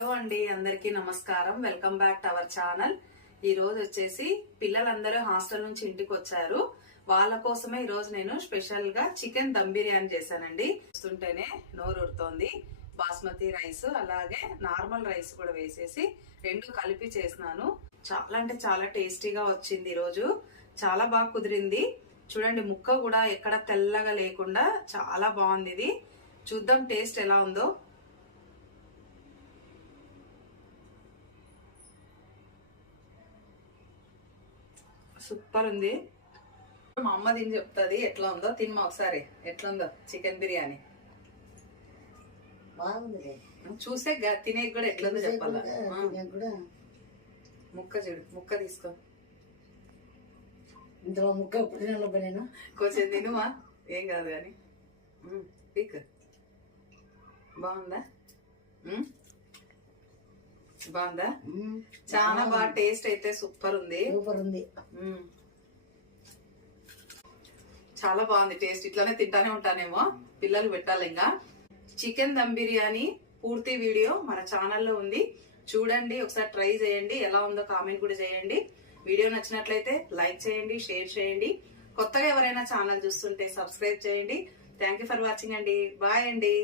Hello అండి, అందరికీ నమస్కారం. Welcome back to our channel. ఈ రోజు వచ్చేసి పిల్లలందరూ హాస్టల్ నుంచి ఇంటికి వచ్చారు. వాళ్ళ కోసమే ఈ రోజు నేను స్పెషల్ గా చికెన్ దమ్ బిర్యానీ చేశానండి. చూస్తుంటేనే నోరు ఊరుతోంది. బాస్మతి రైస్ అలాగే నార్మల్ రైస్ కూడా వేసేసి రెండు కలిపి చేసినాను. చాలా అంటే చాలా టేస్టీగా వచ్చింది. ఈ రోజు చాలా బాగా కుదిరింది. చూడండి, ముక్క కూడా ఎక్కడ తెల్లగా లేకుండా చాలా బాగుంది. ఇది చూద్దాం టేస్ట్ ఎలా ఉందో. సూపర్ ఉంది. మా అమ్మ తిని చెప్తుంది ఎట్లా ఉందో. తినమా ఒకసారి ఎట్లా ఉందో చికెన్ బిర్యానీ. బాగుంది. చూసే తినే కూడా ఎట్లా ఉందో చెప్పాలా. ముక్క చూడు, ముక్క తీసుకో. ఇందులో ముక్క ఎప్పుడు కొంచెం తినుమా, ఏం కాదు కానీ. పీక్ బాగుందా? బాగుందా? చాలా బాగా టేస్ట్ అయితే సూపర్ ఉంది. సూపర్ ఉంది. చాలా బాగుంది టేస్ట్. ఇట్లానే తింటానే ఉంటానేమో, పిల్లలు పెట్టాలి. ఇంకా చికెన్ దమ్ బిర్యానీ పూర్తి వీడియో మన ఛానల్లో ఉంది, చూడండి. ఒకసారి ట్రై చేయండి. ఎలా ఉందో కామెంట్ కూడా చేయండి. వీడియో నచ్చినట్లయితే లైక్ చేయండి, షేర్ చేయండి. కొత్తగా ఎవరైనా ఛానల్ చూస్తుంటే సబ్స్క్రైబ్ చేయండి. థ్యాంక్ యూ ఫర్ వాచింగ్ అండి. బాయ్ అండి.